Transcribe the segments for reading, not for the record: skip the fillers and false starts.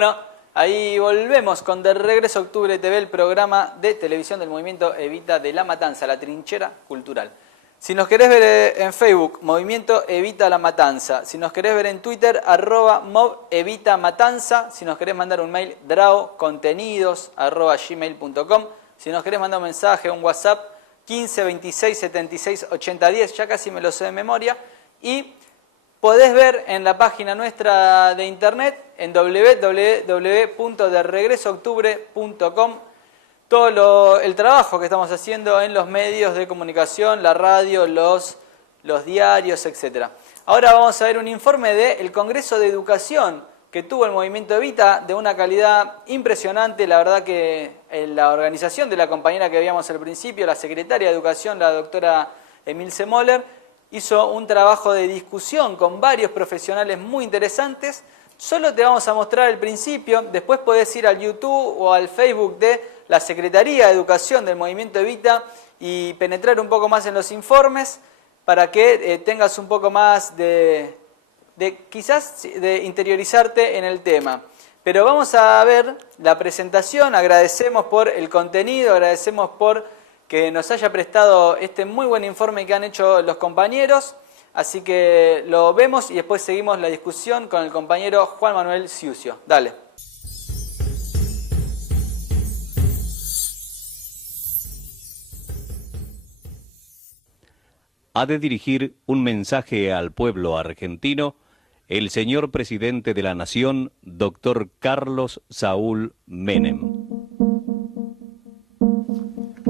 Bueno, ahí volvemos con De Regreso a Octubre TV, el programa de televisión del movimiento Evita de La Matanza, la trinchera cultural. Si nos querés ver en Facebook, Movimiento Evita La Matanza. Si nos querés ver en Twitter, @MovEvitaMatanza. Si nos querés mandar un mail, draocontenidos@gmail.com. Si nos querés mandar un mensaje, un WhatsApp, 15 26 76 80 10. Ya casi me lo sé de memoria. Y podés ver en la página nuestra de internet, en www.deregresooctubre.com, todo el trabajo que estamos haciendo en los medios de comunicación, la radio, los diarios, etc. Ahora vamos a ver un informe del Congreso de Educación que tuvo el Movimiento Evita, de una calidad impresionante. La verdad que la organización de la compañera que veíamos al principio, la secretaria de Educación, la doctora Emilce Moller, hizo un trabajo de discusión con varios profesionales muy interesantes. Solo te vamos a mostrar el principio, después podés ir al YouTube o al Facebook de la Secretaría de Educación del Movimiento Evita y penetrar un poco más en los informes para que tengas un poco más quizás de interiorizarte en el tema. Pero vamos a ver la presentación. Agradecemos por el contenido, agradecemos por que nos haya prestado este muy buen informe que han hecho los compañeros. Así que lo vemos y después seguimos la discusión con el compañero Juan Manuel Ciucio. Dale. Ha de dirigir un mensaje al pueblo argentino el señor presidente de la Nación, doctor Carlos Saúl Menem.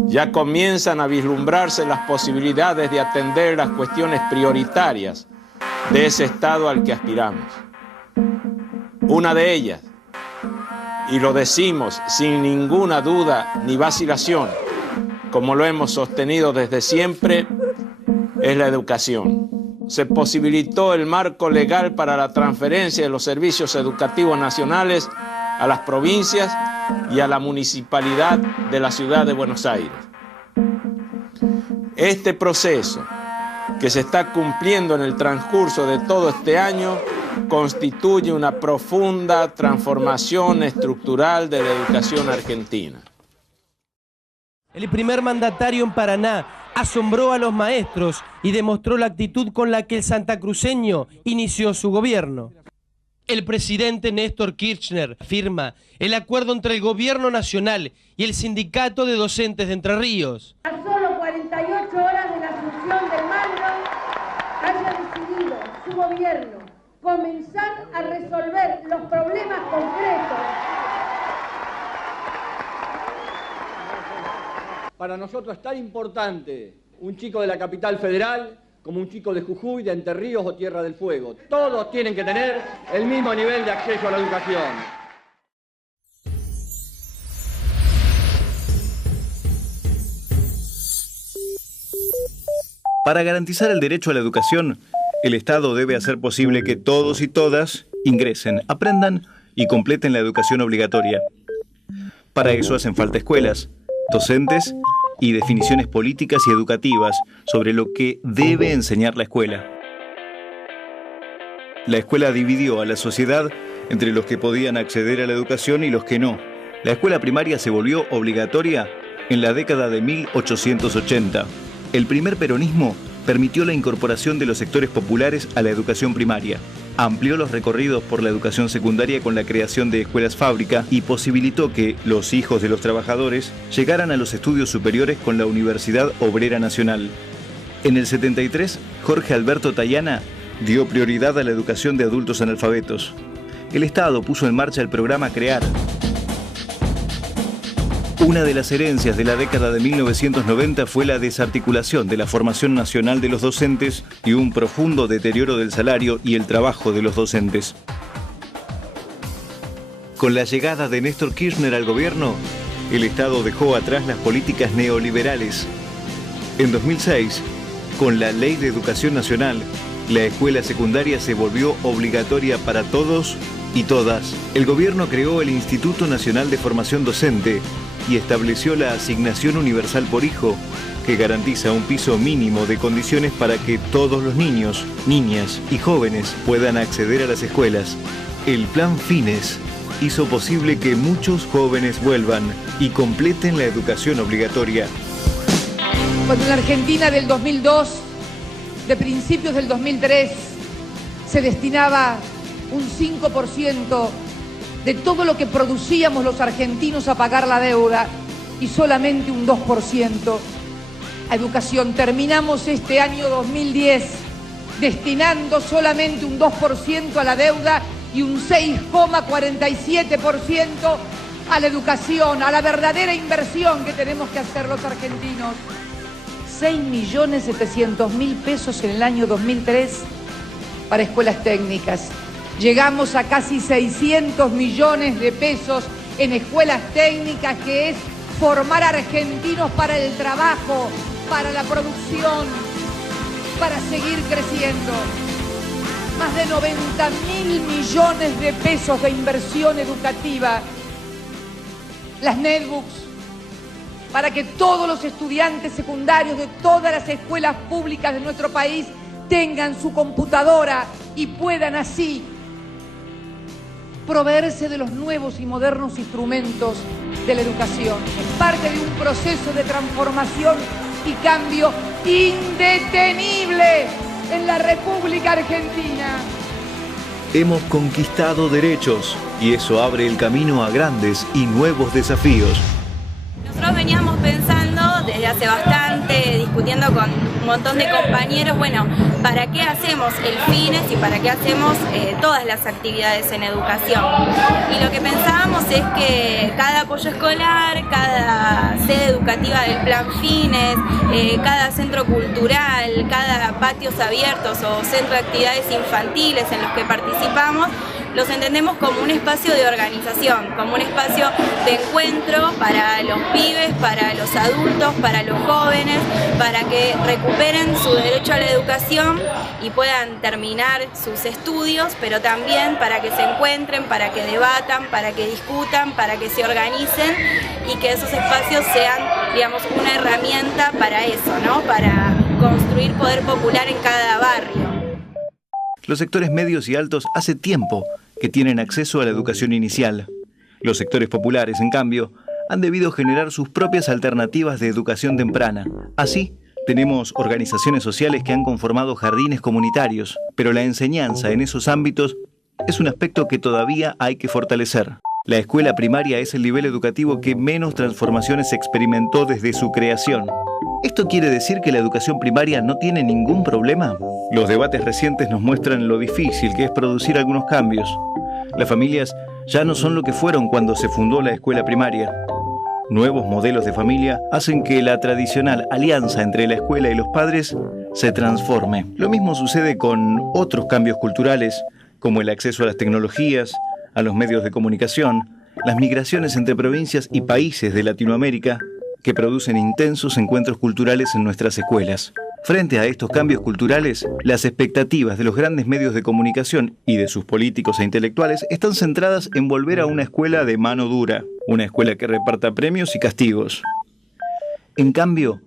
Ya comienzan a vislumbrarse las posibilidades de atender las cuestiones prioritarias de ese Estado al que aspiramos. Una de ellas, y lo decimos sin ninguna duda ni vacilación, como lo hemos sostenido desde siempre, es la educación. Se posibilitó el marco legal para la transferencia de los servicios educativos nacionales a las provincias y a la municipalidad de la ciudad de Buenos Aires. Este proceso, que se está cumpliendo en el transcurso de todo este año, constituye una profunda transformación estructural de la educación argentina. El primer mandatario en Paraná asombró a los maestros y demostró la actitud con la que el santacruceño inició su gobierno. El presidente Néstor Kirchner firma el acuerdo entre el gobierno nacional y el sindicato de docentes de Entre Ríos. A solo 48 horas de la asunción del mando, haya decidido su gobierno comenzar a resolver los problemas concretos. Para nosotros es tan importante un chico de la capital federal como un chico de Jujuy, de Entre Ríos o Tierra del Fuego. Todos tienen que tener el mismo nivel de acceso a la educación. Para garantizar el derecho a la educación, el Estado debe hacer posible que todos y todas ingresen, aprendan y completen la educación obligatoria. Para eso hacen falta escuelas, docentes y definiciones políticas y educativas sobre lo que debe enseñar la escuela. La escuela dividió a la sociedad entre los que podían acceder a la educación y los que no. La escuela primaria se volvió obligatoria en la década de 1880. El primer peronismo permitió la incorporación de los sectores populares a la educación primaria. Amplió los recorridos por la educación secundaria con la creación de escuelas fábrica y posibilitó que los hijos de los trabajadores llegaran a los estudios superiores con la Universidad Obrera Nacional. En el 73, Jorge Alberto Tayana dio prioridad a la educación de adultos analfabetos. El Estado puso en marcha el programa CREAR. Una de las herencias de la década de 1990 fue la desarticulación de la formación nacional de los docentes y un profundo deterioro del salario y el trabajo de los docentes. Con la llegada de Néstor Kirchner al gobierno, el Estado dejó atrás las políticas neoliberales. En 2006, con la Ley de Educación Nacional, la escuela secundaria se volvió obligatoria para todos y todas. El gobierno creó el Instituto Nacional de Formación Docente y estableció la asignación universal por hijo, que garantiza un piso mínimo de condiciones para que todos los niños, niñas y jóvenes puedan acceder a las escuelas. El Plan Fines hizo posible que muchos jóvenes vuelvan y completen la educación obligatoria. Cuando en la Argentina del 2002, de principios del 2003, se destinaba un 5% de todo lo que producíamos los argentinos a pagar la deuda y solamente un 2% a educación. Terminamos este año 2010 destinando solamente un 2% a la deuda y un 6,47% a la educación, a la verdadera inversión que tenemos que hacer los argentinos. 6.700.000 pesos en el año 2003 para escuelas técnicas. Llegamos a casi 600 millones de pesos en escuelas técnicas, que es formar argentinos para el trabajo, para la producción, para seguir creciendo. Más de 90.000 millones de pesos de inversión educativa. Las netbooks, para que todos los estudiantes secundarios de todas las escuelas públicas de nuestro país tengan su computadora y puedan así proveerse de los nuevos y modernos instrumentos de la educación. Es parte de un proceso de transformación y cambio indetenible en la República Argentina. Hemos conquistado derechos y eso abre el camino a grandes y nuevos desafíos. Nosotros veníamos pensando desde hace bastante, discutiendo con un montón de compañeros, bueno, ¿para qué hacemos el FINES y para qué hacemos todas las actividades en educación? Y lo que pensábamos es que cada apoyo escolar, cada sede educativa del plan FINES, cada centro cultural, cada patios abiertos o centro de actividades infantiles en los que participamos, los entendemos como un espacio de organización, como un espacio de encuentro para los pibes, para los adultos, para los jóvenes, para que recuperen su derecho a la educación y puedan terminar sus estudios, pero también para que se encuentren, para que debatan, para que discutan, para que se organicen y que esos espacios sean, digamos, una herramienta para eso, ¿no? Para construir poder popular en cada barrio. Los sectores medios y altos hace tiempo que tienen acceso a la educación inicial. Los sectores populares, en cambio, han debido generar sus propias alternativas de educación temprana. Así, tenemos organizaciones sociales que han conformado jardines comunitarios, pero la enseñanza en esos ámbitos es un aspecto que todavía hay que fortalecer. La escuela primaria es el nivel educativo que menos transformaciones experimentó desde su creación. ¿Esto quiere decir que la educación primaria no tiene ningún problema? Los debates recientes nos muestran lo difícil que es producir algunos cambios. Las familias ya no son lo que fueron cuando se fundó la escuela primaria. Nuevos modelos de familia hacen que la tradicional alianza entre la escuela y los padres se transforme. Lo mismo sucede con otros cambios culturales, como el acceso a las tecnologías, a los medios de comunicación, las migraciones entre provincias y países de Latinoamérica, que producen intensos encuentros culturales en nuestras escuelas. Frente a estos cambios culturales, las expectativas de los grandes medios de comunicación y de sus políticos e intelectuales están centradas en volver a una escuela de mano dura, una escuela que reparta premios y castigos. En cambio,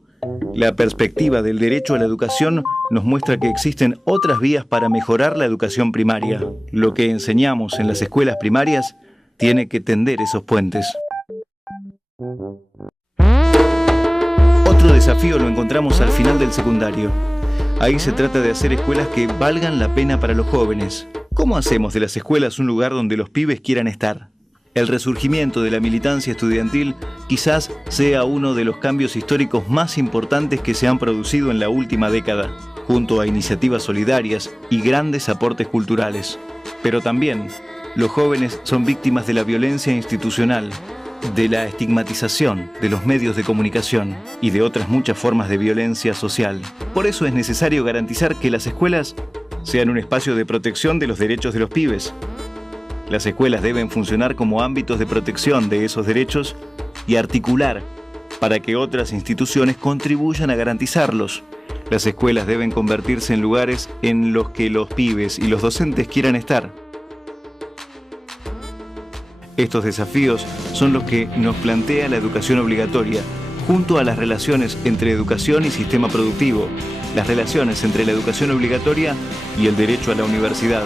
la perspectiva del derecho a la educación nos muestra que existen otras vías para mejorar la educación primaria. Lo que enseñamos en las escuelas primarias tiene que tender esos puentes. Otro desafío lo encontramos al final del secundario. Ahí se trata de hacer escuelas que valgan la pena para los jóvenes. ¿Cómo hacemos de las escuelas un lugar donde los pibes quieran estar? El resurgimiento de la militancia estudiantil quizás sea uno de los cambios históricos más importantes que se han producido en la última década, junto a iniciativas solidarias y grandes aportes culturales. Pero también, los jóvenes son víctimas de la violencia institucional, de la estigmatización de los medios de comunicación y de otras muchas formas de violencia social. Por eso es necesario garantizar que las escuelas sean un espacio de protección de los derechos de los pibes. Las escuelas deben funcionar como ámbitos de protección de esos derechos y articular para que otras instituciones contribuyan a garantizarlos. Las escuelas deben convertirse en lugares en los que los pibes y los docentes quieran estar. Estos desafíos son los que nos plantea la educación obligatoria, junto a las relaciones entre educación y sistema productivo, las relaciones entre la educación obligatoria y el derecho a la universidad,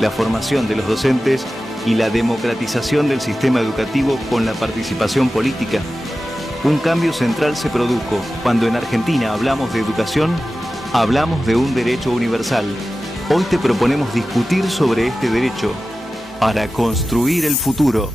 la formación de los docentes y la democratización del sistema educativo con la participación política. Un cambio central se produjo cuando en Argentina hablamos de educación, hablamos de un derecho universal. Hoy te proponemos discutir sobre este derecho para construir el futuro.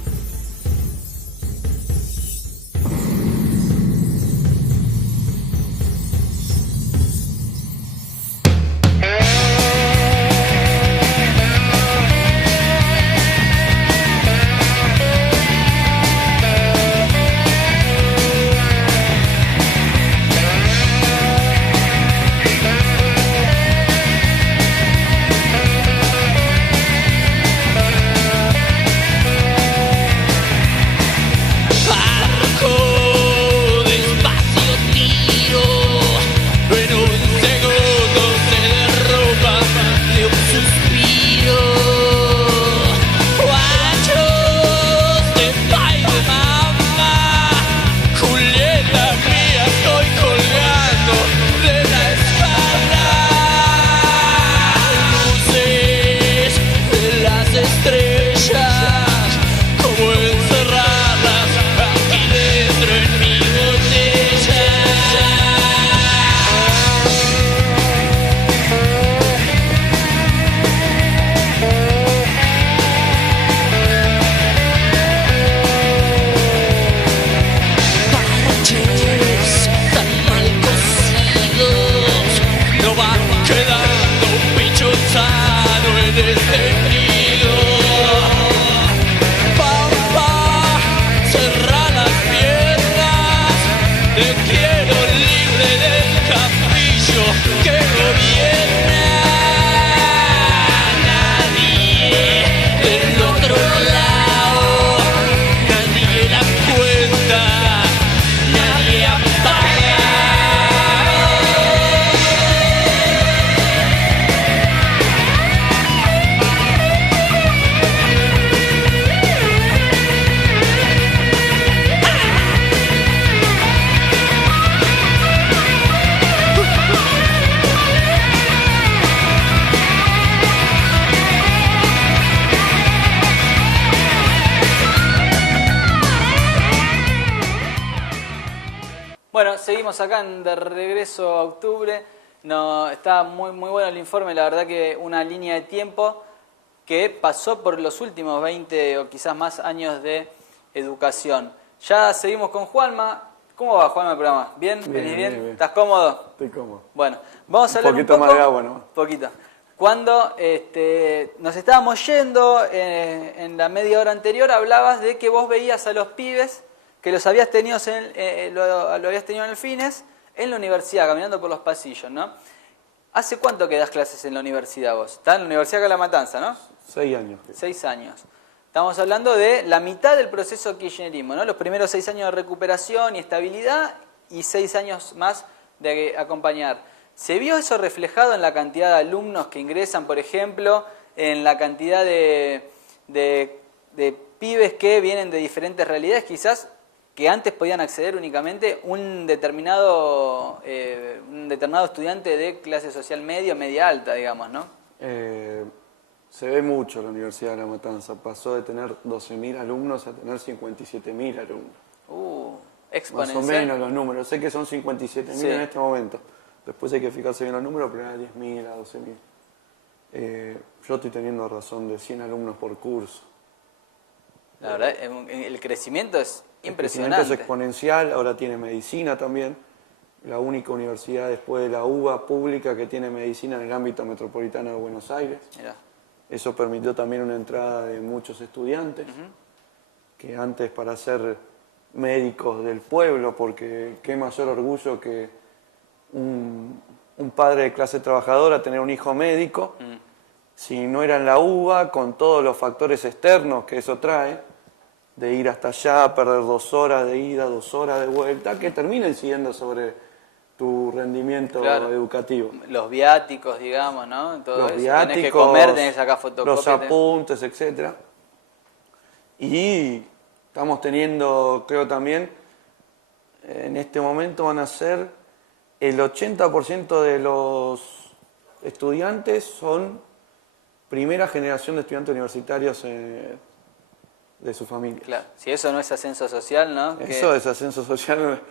Bueno, seguimos acá de regreso a octubre. No, está muy bueno el informe, la verdad que una línea de tiempo que pasó por los últimos 20 o quizás más años de educación. Ya seguimos con Juanma. ¿Cómo va, Juanma, el programa? ¿Bien? ¿Venís bien? ¿Estás cómodo? Estoy cómodo. Bueno, vamos a hablar un poquito más de agua, ¿no? Poquito. Cuando nos estábamos yendo, en la media hora anterior, hablabas de que vos veías a los pibes que los habías tenido lo habías tenido en el Fines, en la universidad, caminando por los pasillos, ¿no? ¿Hace cuánto que das clases en la universidad vos? Estás en la Universidad de La Matanza, ¿no? 6 años. 6 años. Estamos hablando de la mitad del proceso kirchnerismo, ¿no? Los primeros 6 años de recuperación y estabilidad y 6 años más de acompañar. ¿Se vio eso reflejado en la cantidad de alumnos que ingresan, por ejemplo, en la cantidad de pibes que vienen de diferentes realidades, quizás, que antes podían acceder únicamente un determinado estudiante de clase social media alta, digamos, ¿no? Se ve mucho la Universidad de La Matanza. Pasó de tener 12.000 alumnos a tener 57.000 alumnos. Exponencial. Más o menos los números. Sé que son 57.000 sí. En este momento. Después hay que fijarse bien los números, pero era 10.000 a 12.000. Yo estoy teniendo razón de 100 alumnos por curso. La verdad, el crecimiento es impresionante. El crecimiento es exponencial, ahora tiene medicina también. La única universidad después de la UBA pública que tiene medicina en el ámbito metropolitano de Buenos Aires. Mirá. Eso permitió también una entrada de muchos estudiantes, que antes para ser médicos del pueblo, porque qué mayor orgullo que un padre de clase trabajadora tener un hijo médico, si no era en la UBA, con todos los factores externos que eso trae, de ir hasta allá, perder 2 horas de ida, 2 horas de vuelta, que termina incidiendo sobre tu rendimiento educativo. Los viáticos, digamos, ¿no? Todo los eso. Viáticos, tenés que comer, tenés que sacar fotocopias. Los apuntes, etc. Y estamos teniendo, creo también, en este momento van a ser el 80% de los estudiantes son primera generación de estudiantes universitarios de su familia. Claro, si eso no es ascenso social, ¿no? Eso es ascenso social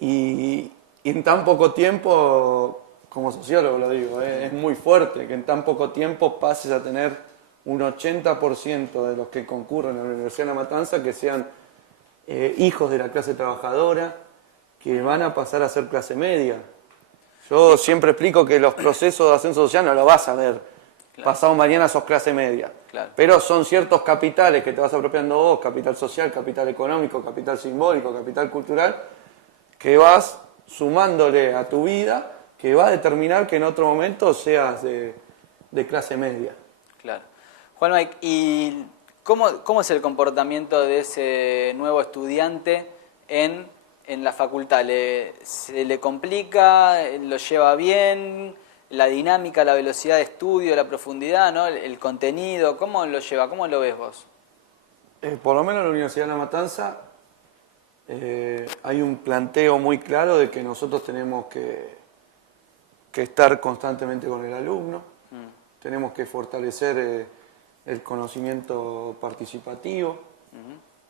y en tan poco tiempo, como sociólogo lo digo, es muy fuerte que en tan poco tiempo pases a tener un 80% de los que concurren a la Universidad de La Matanza que sean hijos de la clase trabajadora, que van a pasar a ser clase media. Yo siempre explico que los procesos de ascenso social no lo vas a ver. Claro. Pasado mañana sos clase media. Claro. Pero son ciertos capitales que te vas apropiando vos, capital social, capital económico, capital simbólico, capital cultural, que vas sumándole a tu vida, que va a determinar que en otro momento seas de clase media. Claro. Juan Mike, ¿y cómo es el comportamiento de ese nuevo estudiante en la facultad? ¿Se le complica? ¿Lo lleva bien? La dinámica, la velocidad de estudio, la profundidad, ¿no? El contenido, ¿cómo lo lleva? ¿Cómo lo ves vos? Por lo menos en la Universidad de La Matanza hay un planteo muy claro de que nosotros tenemos que estar constantemente con el alumno, tenemos que fortalecer el conocimiento participativo,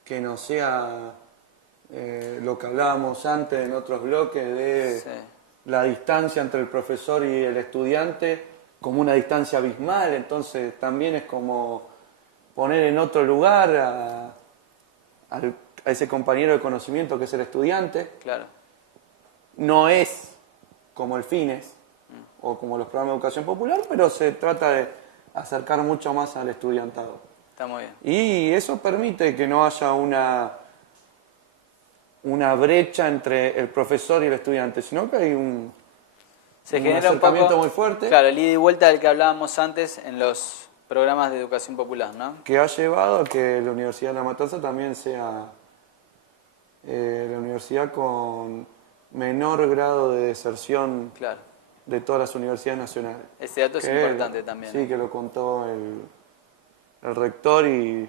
que no sea lo que hablábamos antes en otros bloques de... Sí. La distancia entre el profesor y el estudiante como una distancia abismal, entonces también es como poner en otro lugar a ese compañero de conocimiento que es el estudiante. Claro. No es como el FINES o como los programas de educación popular, pero se trata de acercar mucho más al estudiantado. Está muy bien. Y eso permite que no haya una brecha entre el profesor y el estudiante, sino que hay un acercamiento muy fuerte. Claro, el ida y vuelta del que hablábamos antes en los programas de educación popular, ¿no? Que ha llevado a que la Universidad de La Matanza también sea la universidad con menor grado de deserción de todas las universidades nacionales. Ese dato es importante también. Sí, que lo contó el rector y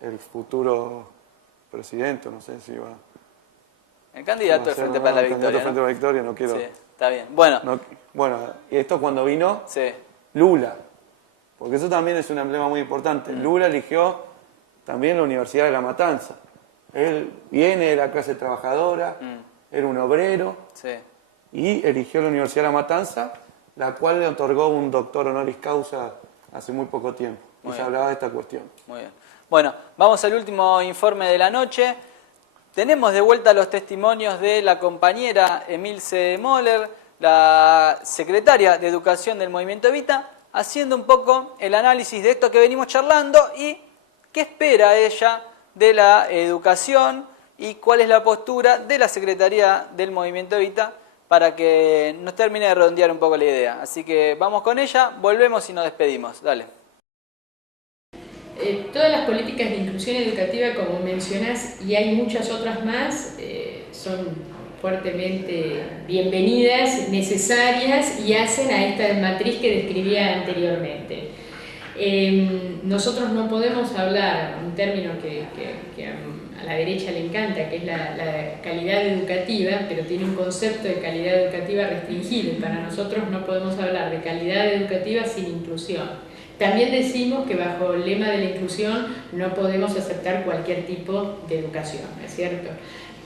el futuro presidente, no sé si va... El candidato del Frente para la Victoria. El candidato del Frente para la Victoria, no quiero... Sí, está bien. Bueno. Bueno, y esto cuando vino Lula, porque eso también es un emblema muy importante. Lula eligió también la Universidad de La Matanza. Él viene de la clase trabajadora, era un obrero, y eligió la Universidad de La Matanza, la cual le otorgó un doctor honoris causa hace muy poco tiempo. Y se hablaba de esta cuestión. Muy bien. Bueno, vamos al último informe de la noche. Tenemos de vuelta los testimonios de la compañera Emilce Moller, la secretaria de Educación del Movimiento Evita, haciendo un poco el análisis de esto que venimos charlando y qué espera ella de la educación y cuál es la postura de la Secretaría del Movimiento Evita para que nos termine de redondear un poco la idea. Así que vamos con ella, volvemos y nos despedimos. Dale. Todas las políticas de inclusión educativa, como mencionás, y hay muchas otras más, son fuertemente bienvenidas, necesarias y hacen a esta matriz que describía anteriormente. Nosotros no podemos hablar, un término que a la derecha le encanta, que es la calidad educativa, pero tiene un concepto de calidad educativa restringido, y para nosotros no podemos hablar de calidad educativa sin inclusión. También decimos que bajo el lema de la inclusión no podemos aceptar cualquier tipo de educación, ¿es cierto?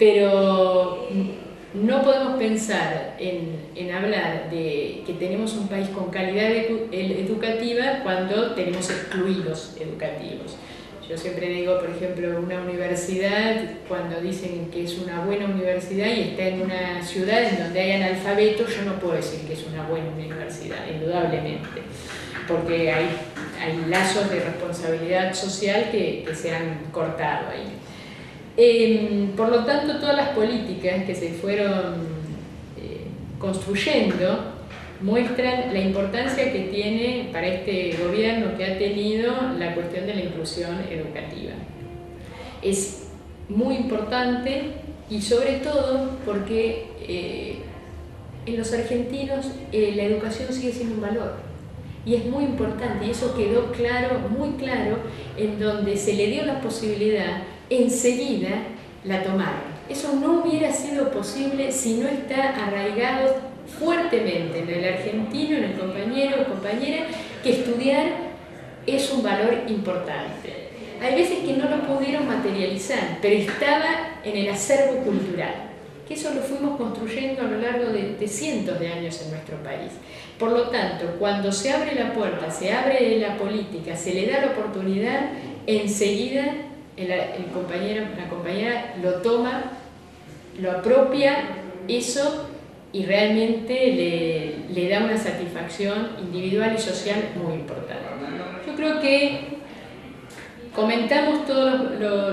Pero no podemos pensar en hablar de que tenemos un país con calidad educativa cuando tenemos excluidos educativos. Yo siempre digo, por ejemplo, una universidad, cuando dicen que es una buena universidad y está en una ciudad en donde hay analfabetos, yo no puedo decir que es una buena universidad, indudablemente, porque hay lazos de responsabilidad social que se han cortado ahí. Por lo tanto, todas las políticas que se fueron construyendo muestran la importancia que tiene para este gobierno, que ha tenido la cuestión de la inclusión educativa. Es muy importante y sobre todo porque en los argentinos la educación sigue siendo un valor y es muy importante, y eso quedó claro, muy claro, en donde se le dio la posibilidad, enseguida la tomaron. Eso no hubiera sido posible si no está arraigado fuertemente en el argentino, en el compañero o compañera, que estudiar es un valor importante. Hay veces que no lo pudieron materializar, pero estaba en el acervo cultural, que eso lo fuimos construyendo a lo largo de cientos de años en nuestro país. Por lo tanto, cuando se abre la puerta, se abre la política, se le da la oportunidad, enseguida el compañero, la compañera lo toma, lo apropia eso y realmente le da una satisfacción individual y social muy importante. Yo creo que comentamos todo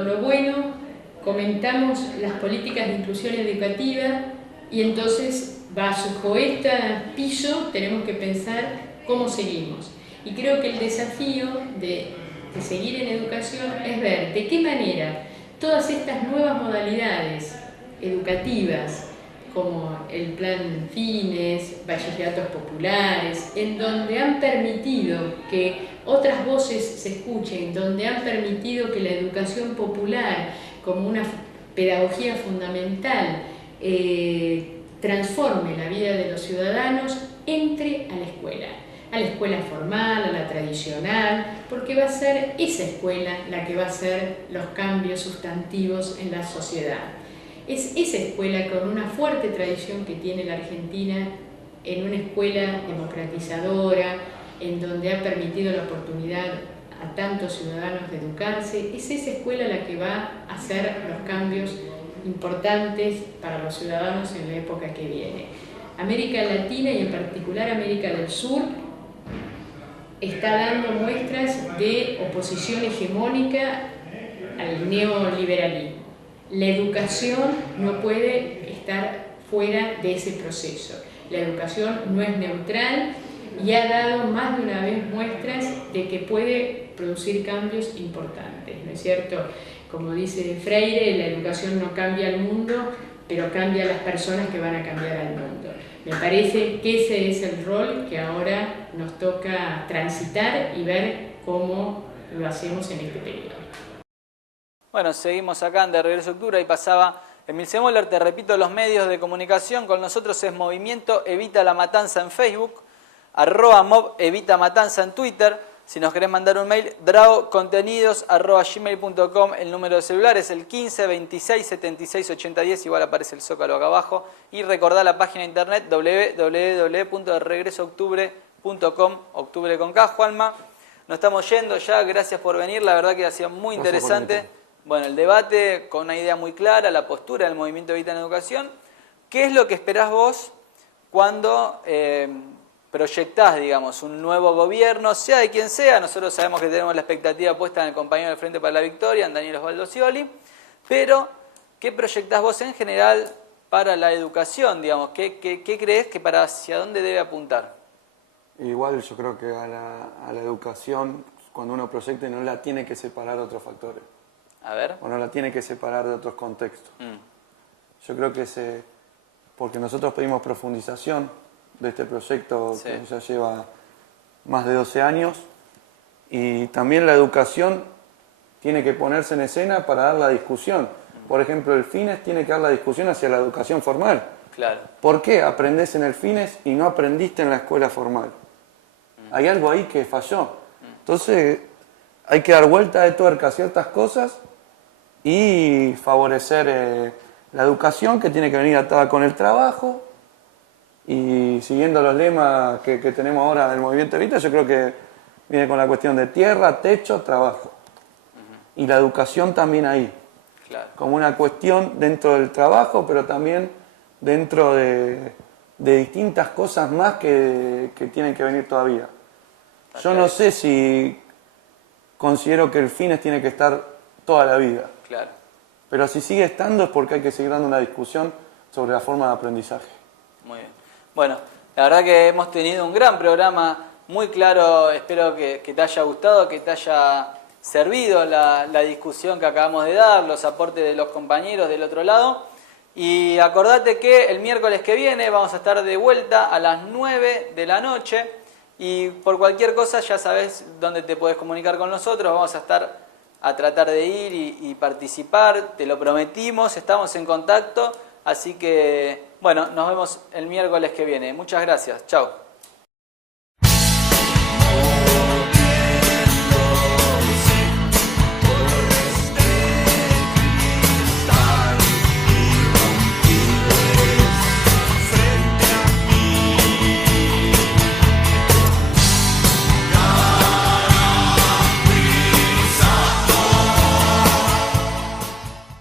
lo bueno, comentamos las políticas de inclusión educativa y entonces bajo este piso tenemos que pensar cómo seguimos. Y creo que el desafío de seguir en educación es ver de qué manera todas estas nuevas modalidades educativas, como el plan Fines, bachilleratos populares, en donde han permitido que otras voces se escuchen, donde han permitido que la educación popular, como una pedagogía fundamental, transforme la vida de los ciudadanos, entre a la escuela formal, a la tradicional, porque va a ser esa escuela la que va a hacer los cambios sustantivos en la sociedad. Es esa escuela con una fuerte tradición que tiene la Argentina, en una escuela democratizadora, en donde ha permitido la oportunidad a tantos ciudadanos de educarse, es esa escuela la que va a hacer los cambios importantes para los ciudadanos en la época que viene. América Latina y en particular América del Sur está dando muestras de oposición hegemónica al neoliberalismo. La educación no puede estar fuera de ese proceso. La educación no es neutral y ha dado más de una vez muestras de que puede producir cambios importantes, ¿no es cierto? Como dice Freire, la educación no cambia al mundo, pero cambia a las personas que van a cambiar al mundo. Me parece que ese es el rol que ahora nos toca transitar y ver cómo lo hacemos en este periodo. Bueno, seguimos acá en De Regreso a Octubre, ahí pasaba Emil Semoller. Te repito, los medios de comunicación con nosotros es Movimiento Evita la Matanza en Facebook, @mob Evita Matanza en Twitter. Si nos querés mandar un mail, dragocontenidos@gmail.com. El número de celular es el 15 26 76 8010, igual aparece el zócalo acá abajo. Y recordá la página de internet www.regresooctubre.com, octubre con K, Juanma. Nos estamos yendo ya, gracias por venir, la verdad que ha sido muy interesante. Bueno, el debate con una idea muy clara, la postura del Movimiento Evita en Educación. ¿Qué es lo que esperás vos cuando proyectás, digamos, un nuevo gobierno, sea de quien sea? Nosotros sabemos que tenemos la expectativa puesta en el compañero del Frente para la Victoria, en Daniel Osvaldo Scioli, pero ¿qué proyectás vos en general para la educación, digamos? ¿Qué crees que hacia dónde debe apuntar? Igual yo creo que a la educación, cuando uno proyecta, no la tiene que separar de otros factores. A ver. O no la tiene que separar de otros contextos. Yo creo que porque nosotros pedimos profundización de este proyecto que ya lleva más de 12 años, y también la educación tiene que ponerse en escena para dar la discusión. Por ejemplo, el Fines tiene que dar la discusión hacia la educación formal. Claro. ¿Por qué aprendés en el Fines y no aprendiste en la escuela formal? Hay algo ahí que falló. Entonces, hay que dar vuelta de tuerca a ciertas cosas y favorecer la educación, que tiene que venir atada con el trabajo, y siguiendo los lemas que tenemos ahora del Movimiento Evita, yo creo que viene con la cuestión de tierra, techo, trabajo. Y la educación también ahí. Claro. Como una cuestión dentro del trabajo, pero también dentro de distintas cosas más que tienen que venir todavía. Yo no sé si considero que el Fines tiene que estar toda la vida. Claro. Pero si sigue estando es porque hay que seguir dando una discusión sobre la forma de aprendizaje. Muy bien. Bueno, la verdad que hemos tenido un gran programa, muy claro. Espero que te haya gustado, que te haya servido la discusión que acabamos de dar, los aportes de los compañeros del otro lado. Y acordate que el miércoles que viene vamos a estar de vuelta a las 9 de la noche. Y por cualquier cosa ya sabes dónde te puedes comunicar con nosotros. Vamos a tratar de ir y participar, te lo prometimos, estamos en contacto. Así que, bueno, nos vemos el miércoles que viene. Muchas gracias, chao.